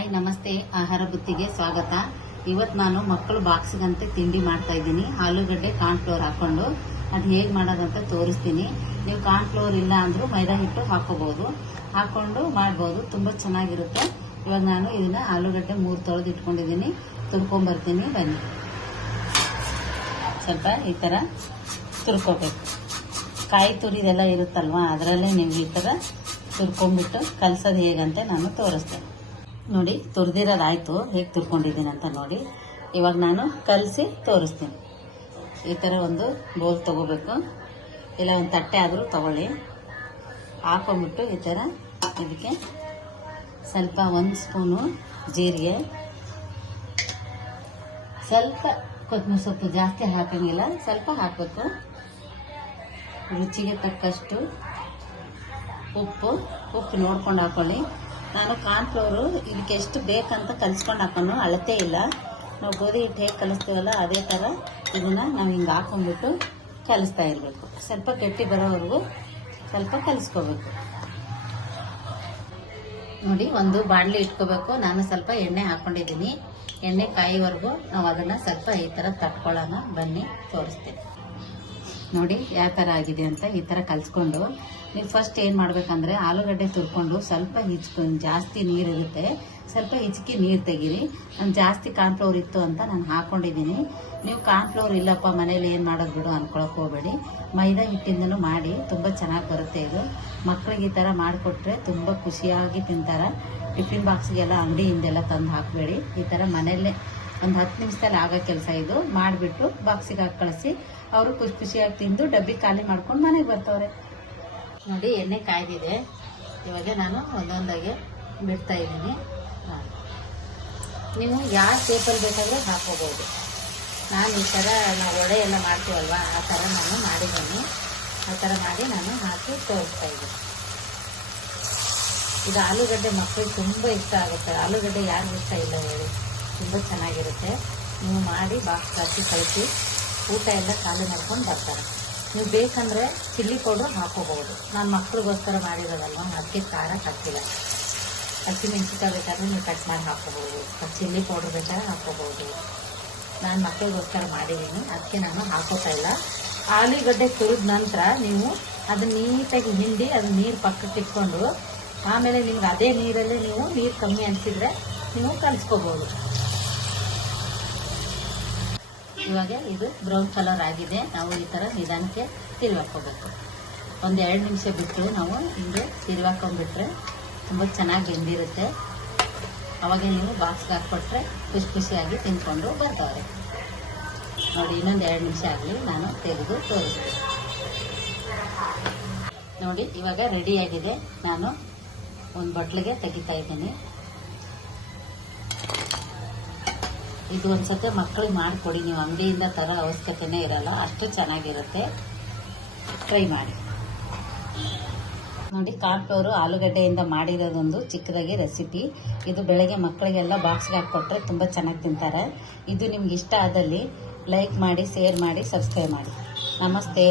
Hi ನಮಸ್ತೆ, ಆಹಾರ ಬುತ್ತಿಗೆ ಸ್ವಾಗತ. ಇವತ್ತು ನಾನು ಮಕ್ಕಳು ಬಾಕ್ಸ್ಗಂತೆ ತಿಂಡಿ ಮಾಡ್ತಾ ಇದ್ದೀನಿ. ಆಲೂಗಡ್ಡೆ ಕಾರ್ನ್ ಫ್ಲೋರ್ ಹಾಕೊಂಡು ಅದು ಹೇಗೆ ಮಾಡೋದಂತ ತೋರಿಸ್ತೀನಿ. ನೀವು ಕಾರ್ನ್ ಫ್ಲೋರ್ ಇಲ್ಲ ಅಂದ್ರೂ ಮೈದಾ ಹಿಟ್ಟು ಹಾಕೋಬಹುದು, ಹಾಕೊಂಡು ಮಾಡ್ಬೋದು, ತುಂಬಾ ಚೆನ್ನಾಗಿರುತ್ತೆ. ಇವಾಗ ನಾನು ಇದನ್ನ ಆಲೂಗಡ್ಡೆ 3 ತೊಳೆದು ಇಟ್ಕೊಂಡಿದ್ದೀನಿ, ತುರ್ಕೊಂಡ್ಬರ್ತೀನಿ. ಬನ್ನಿ, ಸ್ವಲ್ಪ ಈ ತರ ತುರ್ಕೋಬೇಕು. ಕಾಯಿ ತುರಿದೆಲ್ಲ ಇರುತ್ತಲ್ವಾ, ಅದರಲ್ಲೇ ನೀವು ಈ ತರ ತುರ್ಕೊಂಡ್ಬಿಟ್ಟು ಕಲಸೋದು ಹೇಗಂತ ನಾನು ತೋರಿಸ್ತೇನೆ. ನೋಡಿ, ತುರಿದಿರೋದಾಯ್ತು, ಹೇಗೆ ತುರ್ಕೊಂಡಿದ್ದೀನಿ ಅಂತ ನೋಡಿ. ಇವಾಗ ನಾನು ಕಲಸಿ ತೋರಿಸ್ತೀನಿ. ಈ ಥರ ಒಂದು ಬೌಲ್ ತಗೋಬೇಕು, ಇಲ್ಲ ಒಂದು ತಟ್ಟೆ ಆದರೂ ತಗೊಳ್ಳಿ. ಹಾಕೊಂಡ್ಬಿಟ್ಟು ಈ ಥರ ಇದಕ್ಕೆ ಸ್ವಲ್ಪ 1 ಸ್ಪೂನು ಜೀರಿಗೆ, ಸ್ವಲ್ಪ ಕೊತ್ತಂಬರಿ ಸೊಪ್ಪು, ಜಾಸ್ತಿ ಹಾಕಂಗಿಲ್ಲ, ಸ್ವಲ್ಪ ಹಾಕಬೇಕು. ರುಚಿಗೆ ತಕ್ಕಷ್ಟು ಉಪ್ಪು ನೋಡ್ಕೊಂಡು ಹಾಕೊಳ್ಳಿ. ನಾನು ಕಾರ್ನ್ ಫ್ಲೋರು ಇದಕ್ಕೆ ಎಷ್ಟು ಬೇಕಂತ ಕಲಿಸ್ಕೊಂಡು ಹಾಕೊಂಡು ಅಳತೆ ಇಲ್ಲ. ನಾವು ಗೋಧಿ ಹಿಟ್ಟು ಹೇಗೆ ಕಲಿಸ್ತೀವಲ್ಲ ಅದೇ ಥರ ಇದನ್ನು ನಾವು ಹಿಂಗೆ ಹಾಕೊಂಡ್ಬಿಟ್ಟು ಕಲಿಸ್ತಾ ಇರಬೇಕು. ಸ್ವಲ್ಪ ಗಟ್ಟಿ ಬರೋವರೆಗೂ ಸ್ವಲ್ಪ ಕಲಿಸ್ಕೋಬೇಕು. ನೋಡಿ, ಒಂದು ಬಾಣಲಿ ಇಟ್ಕೋಬೇಕು. ನಾನು ಸ್ವಲ್ಪ ಎಣ್ಣೆ ಹಾಕೊಂಡಿದ್ದೀನಿ. ಎಣ್ಣೆ ಕಾಯಿವರೆಗೂ ನಾವು ಅದನ್ನು ಸ್ವಲ್ಪ ಈ ಥರ ತಟ್ಕೊಳ್ಳೋಣ. ಬನ್ನಿ ತೋರಿಸ್ತೀನಿ. ನೋಡಿ ಯಾವ ಥರ ಆಗಿದೆ ಅಂತ. ಈ ಥರ ಕಲಿಸ್ಕೊಂಡು ನೀವು ಫಸ್ಟ್ ಏನು ಮಾಡಬೇಕಂದ್ರೆ ಆಲೂಗಡ್ಡೆ ತುರ್ಕೊಂಡು ಸ್ವಲ್ಪ ಜಾಸ್ತಿ ನೀರಿರುತ್ತೆ, ಸ್ವಲ್ಪ ಹಿಚ್ಕಿ ನೀರು ತೆಗೀರಿ. ನಾನು ಜಾಸ್ತಿ ಕಾರ್ನ್ ಫ್ಲೋರ್ ಇತ್ತು ಅಂತ ನಾನು ಹಾಕೊಂಡಿದ್ದೀನಿ. ನೀವು ಕಾರ್ನ್ ಫ್ಲೋರ್ ಇಲ್ಲಪ್ಪ ಮನೇಲಿ ಏನು ಮಾಡೋದು ಬಿಡು ಅಂದ್ಕೊಳಕ್ಕೆ ಹೋಗಬೇಡಿ. ಮೈದಾ ಹಿಟ್ಟಿಂದನೂ ಮಾಡಿ ತುಂಬ ಚೆನ್ನಾಗಿ ಬರುತ್ತೆ ಇದು. ಮಕ್ಕಳಿಗೆ ಈ ಥರ ಮಾಡಿಕೊಟ್ರೆ ತುಂಬ ಖುಷಿಯಾಗಿ ತಿಂತಾರೆ. ಟಿಫಿನ್ ಬಾಕ್ಸ್ಗೆಲ್ಲ ಅಂಗಡಿಯಿಂದೆಲ್ಲ ತಂದು ಹಾಕಬೇಡಿ. ಈ ಥರ ಮನೆಯಲ್ಲೇ ಒಂದು 10 ನಿಮಿಷದಲ್ಲಿ ಆಗೋ ಕೆಲಸ ಇದು. ಮಾಡಿಬಿಟ್ಟು ಬಾಕ್ಸಿಗೆ ಹಾಕಿ ಕಳಿಸಿ, ಅವರು ಖುಷಿಯಾಗಿ ತಿಂದು ಡಬ್ಬಿ ಖಾಲಿ ಮಾಡ್ಕೊಂಡು ಮನೆಗೆ ಬರ್ತವ್ರೆ. ನೋಡಿ, ಎಣ್ಣೆ ಕಾಯ್ದಿದೆ. ಇವಾಗ ನಾನು ಒಂದೊಂದಾಗೆ ಬಿಡ್ತಾ ಇದ್ದೀನಿ. ನೀವು ಯಾವ ಶೇಪಲ್ಲಿ ಬೇಕಾದರೆ ಹಾಕೋಬೋದು. ನಾನು ಈ ಥರ ನಾವು ವಡೆ ಎಲ್ಲ ಮಾಡ್ತೀವಲ್ವ, ಆ ಥರ ನಾನು ಮಾಡಿದ್ದೀನಿ. ಆ ಥರ ಮಾಡಿ ನಾನು ಹಾಕಿ ತೋರಿಸ್ತಾ ಇದ್ದೀನಿ. ಇದು ಆಲೂಗಡ್ಡೆ ಮಕ್ಕಳಿಗೆ ತುಂಬ ಇಷ್ಟ ಆಗುತ್ತೆ. ಆಲೂಗಡ್ಡೆ ಯಾರಿಗೂ ಇಷ್ಟ ಇಲ್ಲ ಹೇಳಿ, ತುಂಬ ಚೆನ್ನಾಗಿರುತ್ತೆ. ನೀವು ಮಾಡಿ ಬಾಕ್ಸ್ ಹಾಕಿ ಕಳಿಸಿ, ಊಟ ಎಲ್ಲ ಖಾಲಿ ಮಾಡ್ಕೊಂಡು ಬರ್ತಾರೆ. ನೀವು ಬೇಕಂದರೆ ಚಿಲ್ಲಿ ಪೌಡರ್ ಹಾಕೋಬಹುದು. ನಾನು ಮಕ್ಕಳಿಗೋಸ್ಕರ ಮಾಡಿರೋದಲ್ವ, ಅದಕ್ಕೆ ಖಾರ ಹಾಕಿಲ್ಲ. ಹಸಿಮೆಣ್ಸಿಕಾಯಿ ಬೇಕಾದ್ರೆ ನೀವು ಕಟ್ ಮಾಡಿ ಹಾಕೋಬಹುದು, ಚಿಲ್ಲಿ ಪೌಡರ್ ಬೇಕಾದ್ರೆ ಹಾಕೋಬಹುದು. ನಾನು ಮಕ್ಕಳಿಗೋಸ್ಕರ ಮಾಡಿದ್ದೀನಿ, ಅದಕ್ಕೆ ನಾನು ಹಾಕೋತಾ ಇಲ್ಲ. ಆಲೂಗಡ್ಡೆ ತುರಿದ ನಂತರ ನೀವು ಅದನ್ನ ನೀಟಾಗಿ ಹಿಂಡಿ ಅದನ್ನ ನೀರು ಪಕ್ಕಕ್ಕೆ ಇಟ್ಕೊಂಡು, ಆಮೇಲೆ ನಿಮ್ಗೆ ಅದೇ ನೀರಲ್ಲೇ ನೀವು ನೀರು ಕಮ್ಮಿ ಅನಿಸಿದ್ರೆ ನೀವು ಕಲಿಸ್ಕೋಬಹುದು. ಇವಾಗ ಇದು ಬ್ರೌನ್ ಕಲರ್ ಆಗಿದೆ. ನಾವು ಈ ಥರ ನಿಧಾನಕ್ಕೆ ತಿರುವಾಕೋಬೇಕು. ಒಂದು 2 ನಿಮಿಷ ಬಿಟ್ಟು ನಾವು ಹಿಂಗೆ ತಿರುವಾಕೊಂಡ್ಬಿಟ್ರೆ ತುಂಬ ಚೆನ್ನಾಗಿ ಬೆಂದಿರುತ್ತೆ. ಅವಾಗ ನೀವು ಬಾಕ್ಸ್ಗೆ ಹಾಕ್ಕೊಟ್ರೆ ಖುಷಿಯಾಗಿ ತಿನ್ಕೊಂಡು ಬರ್ತಾವ್ರೆ. ನೋಡಿ, ಇನ್ನೊಂದು 2 ನಿಮಿಷ ಆಗಲಿ, ನಾನು ತೆಗೆದು ತೋರಿಸ್ತೀನಿ. ನೋಡಿ, ಇವಾಗ ರೆಡಿಯಾಗಿದೆ. ನಾನು ಒಂದು ಬಟ್ಲಿಗೆ ತೆಗಿತಾ ಇದ್ದೀನಿ. ಇದು ಒಂದ್ಸತಿ ಮಕ್ಕಳಿಗೆ ಮಾಡಿಕೊಡಿ. ನೀವು ಅಂಗಡಿಯಿಂದ ತರೋ ಅವಶ್ಯಕತೆನೇ ಇರಲ್ಲ, ಅಷ್ಟು ಚೆನ್ನಾಗಿರುತ್ತೆ. ಟ್ರೈ ಮಾಡಿ. ನೋಡಿ, ಕಾರ್ನ್ ಫ್ಲೋರು ಆಲೂಗಡ್ಡೆಯಿಂದ ಮಾಡಿರೋದೊಂದು ಚಿಕ್ಕದಾಗಿ ರೆಸಿಪಿ. ಇದು ಬೆಳಗ್ಗೆ ಮಕ್ಕಳಿಗೆಲ್ಲ ಬಾಕ್ಸ್ಗೆ ಹಾಕ್ಕೊಟ್ರೆ ತುಂಬ ಚೆನ್ನಾಗಿ ತಿಂತಾರೆ. ಇದು ನಿಮ್ಗೆ ಇಷ್ಟ ಆದಲ್ಲಿ ಲೈಕ್ ಮಾಡಿ, ಶೇರ್ ಮಾಡಿ, ಸಬ್ಸ್ಕ್ರೈಬ್ ಮಾಡಿ. ನಮಸ್ತೆ.